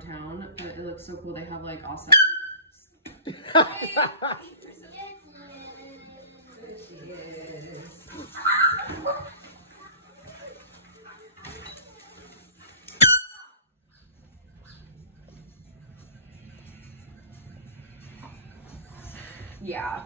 downtown. It looks so cool. They have like all yeah.